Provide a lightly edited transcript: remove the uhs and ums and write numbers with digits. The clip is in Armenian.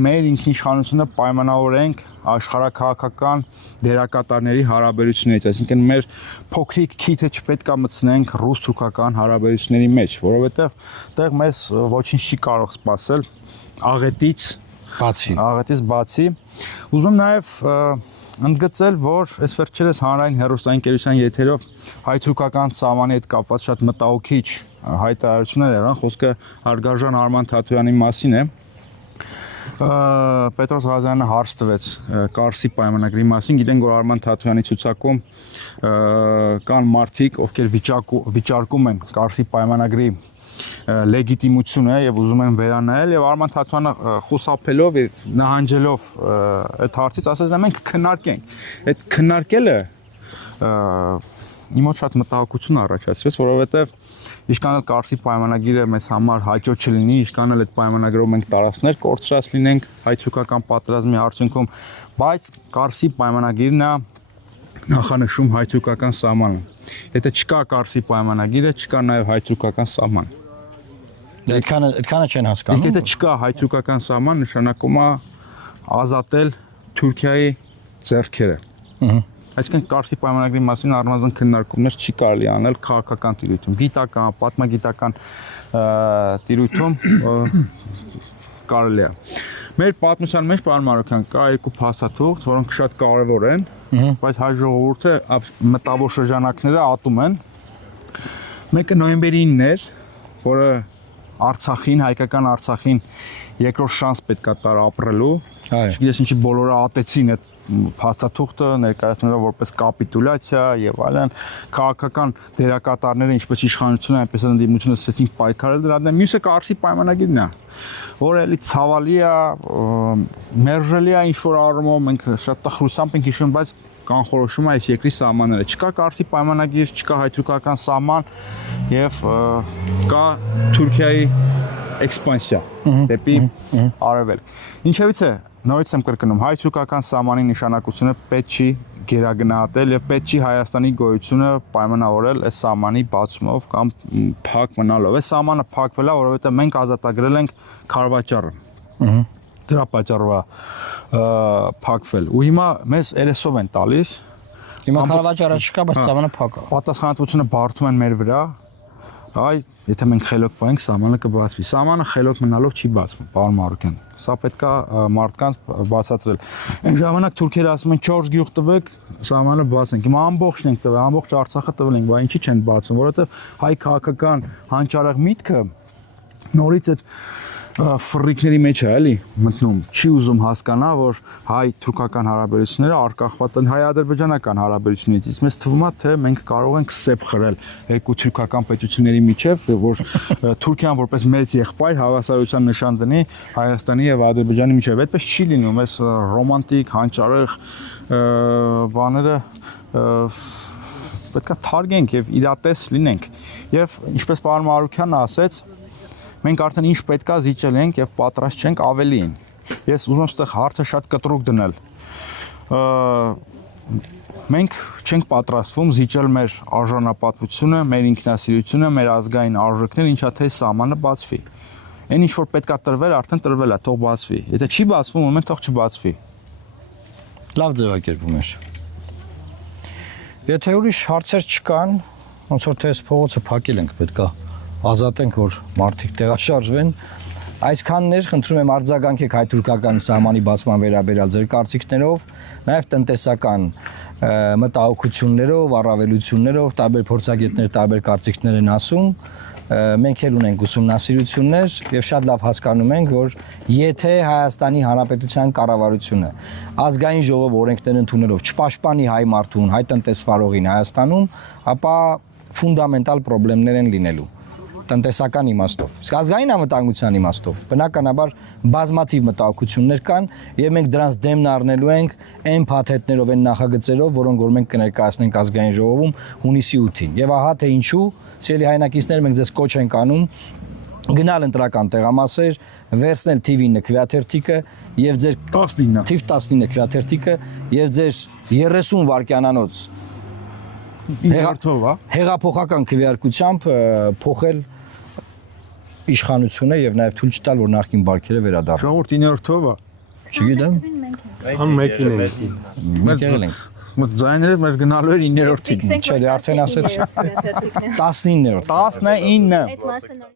Մեր ինքնիշխանությունը պայմանավորենք աշխարհաքաղաքական դերակատարների հարաբերություններից, այսինքն մեր փոքրիկ քիթը չպետք է մտցնենք ռուս-թուրքական հարաբերությունների մեջ, որովհետև այդտեղ մեզ ոչինչ չի կարող սպասել աղետից բացի։ Ուզում եմ նաև ընդգծել, որ այս վերջերս հանրային հեռուստաընկերության եթերով հայ-թուրքական սահմանի հետ կապված շատ մտահոգիչ հայտարարություններ եղան, խոսքը հարգարժան Արման Թաթոյանի մասին է։ Պետրոս Ղազարյանը հարց տվեց Կարսի պայմանագրի մասին, գիտենք, որ Արման Թաթոյանի ցուցակում կան մարդիկ, ովքեր վիճարկում են Կարսի պայմանագրի լեգիտիմությունը եւ ուզում են վերանայել եւ Արման Թաթոյանը խոսափելով եւ նահանջելով այդ հարցից ասաց, մենք քննարկենք։ Այդ քննարկելը իմ մոտ շատ մտահոգություն առաջացրեց, որովհետեւ ինչքան էլ Կարսի պայմանագիրը մեզ համար հաճո չլինի, ինչքան էլ այդ պայմանագրով մենք տարածքներ կորցրած լինենք հայ-թուրքական պատերազմի արդյունքում, բայց Կարսի պայմանագիրն է նախանշում հայ-թուրքական սահմանը։ Եթե չկա Կարսի պայմանագիրը, չկա նաև հայ-թուրքական սահման։ Այդքանը չեն հասկանում։ Եթե չկա հայ-թուրքական սահման, նշանակում է ազատել Թուրքիայի ձեռքերը։ Այսինքն Կարսի պայմանագրի մասին առնվազն քննարկումներ չի կարելի անել քաղաքական տիրույթում, գիտական, պատմագիտական տիրույթում կարելի է։ Մեր պատմության մեջ, պարոն Մարուկյան, կա երկու փաստաթուղթ, որոնք շատ կարևոր են, բայց հայ ժողովուրդը մտավոր շրջանակները ատում են։ Մեկը նոյեմբերի 9-ն էր, որը Արցախին, հայկական Արցախին երկրորդ շանս պետք է տար ապրելու։ Չգիտես ինչի բոլորը ատեցին այդ փաստաթուղթը, ներկայացնելով որպես կապիտուլյացիա եւ այլն, քաղաքական դերակատարները, ինչպես իշխանությունը, այնպես էլ ընդդիմությունը սկսեցին պայքարել դրա դեմ։ Մյուսը Կարսի պայմանագիրն է, որը էլի ցավալի է, մերժելի է ինչ-որ առումով, մենք շատ տխրությամբ ենք հիշում, բայց կանխորոշում է այս երկրի սահմանները։ Չկա Կարսի պայմանագիր, չկա հայ-թուրքական սահման եւ կա Թուրքիայի էքսպանսիա դեպի արևելք։ Ինչևից է, նորից եմ կրկնում, հայ-թուրքական սահմանի նշանակությունը պետք չի գերագնահատել եւ պետք չի Հայաստանի գոյությունը պայմանավորել այս սահմանի բացումով կամ փակ մնալով։ Այս սահմանը փակվել է, որովհետեւ մենք ազատագրել ենք Քարվաճառը։ Դրա պատճառով է փակվել։ Ու հիմա մեզ երեսով են տալիս։ Հիմա Քարվաճառը չկա, բայց սահմանը փակ է։ Պատասխանատվությունը բարդում են մեր վրա։ Այ, եթե մենք խելոք պահենք, սահմանը կբացվի։ Սահմանը խելոք մնալով չի բացվում, պարոն Մարուկյան։ Սա պետք է մարդկանց բացատրել։ Այն ժամանակ թուրքերը ասում են 4 գյուղ տվեք, սահմանը բացենք։ Հիմա ամբողջն ենք տվել, ամբողջ Արցախը տվել ենք, բայց ինչի չեն բացում, որովհետև հայ քաղաքական հանճարեղ միտքը նորից այդ ֆռիկների մեջ է էլի մտնում, չի ուզում հասկանա, որ հայ-թուրքական հարաբերությունները արկախված են հայ-ադրբեջանական հարաբերություններից, իսկ մեզ թվում է, թե մենք կարող ենք սեպ խրել երկու թուրքական պետությունների միջև, որ Թուրքիան որպես մեծ եղբայր հավասարության նշան դնի Հայաստանի եւ Ադրբեջանի միջև։ Այդպես չի լինում, այս ռոմանտիկ, հանճարեղ բաները պետք է թարգենք եւ իրատես լինենք։ Եվ ինչպես պարոն Մարուկյանը ասեց, մենք արդեն ինչ պետքա զիջել ենք եւ պատրաստ չենք ավելիին։ Ես ուզում եմ այդտեղ հարցը շատ կտրուկ դնել։ Մենք չենք պատրաստվում զիջել մեր արժանապատվությունը, մեր ինքնասիրությունը, մեր ազգային արժեքները, ինչա թե սահմանը բացվի։ Այն ինչ որ պետքա տրվել, արդեն տրվել է, թող բացվի։ Եթե չի բացվում, ուրեմն թող չբացվի։ Լավ ձևակերպում էր։ Եթե ուրիշ հարցեր չկան, ոնց որ թե այս փողոցը փակել ենք, պետքա ազատենք, որ մարդիկ տեղաշարժվեն։ Այսքաններ խնդրում եմ արձագանքեք հայ-թուրքական սահմանի բացման վերաբերյալ ձեր կարծիքներով, նաև տնտեսական մտահոգություններով, առավելություններով, տարբեր փորձագետներ տարբեր կարծիքներ են ասում։ Մենք էլ ունենք ուսումնասիրություններ եւ շատ լավ հասկանում ենք, որ եթե Հայաստանի Հանրապետության կառավարությունը ազգային ժողով օրենքներ ընդունելով չպաշտպանի հայ մարդուն, հայ տնտեսվարողին Հայաստանում, ապա ֆունդամենտալ խնդիրներ են լինելու տնտեսական իմաստով, իսկ ազգային անվտանգության իմաստով բնականաբար բազմաթիվ մտահոգություններ կան եւ մենք դրանց դեմն առնելու ենք այն փաթեթներով, այն նախագծերով, որոնք որ մենք կներկայացնենք ազգային ժողովում հունիսի 8-ին։ Եվ ահա թե ինչու, ցելի հայրենակիցներ, մենք ձեզ կոչ ենք անում գնալ ընտրական տեղամասեր, վերցնել TV 9 քվեաթերթիկը եւ ձեր 19 TV 19 քվեաթերթիկը եւ ձեր 30 վայրկյանանոց հեղափոխական քվեարկությամբ փոխել իշխանությունը եւ նաեւ թույլ չտալ, որ նախկին բարքերը վերադառնան։ Ժողովուրդ 9-րդ թվա Չգիտեմ։ Ան մեկին է։ Մենք եղել ենք։ Մոտ ձայները մեր գնալու էր 9-րդ թիվ։ Չէ, դե արդեն ասեց 19-րդ։ 19 Այդ մասը նոր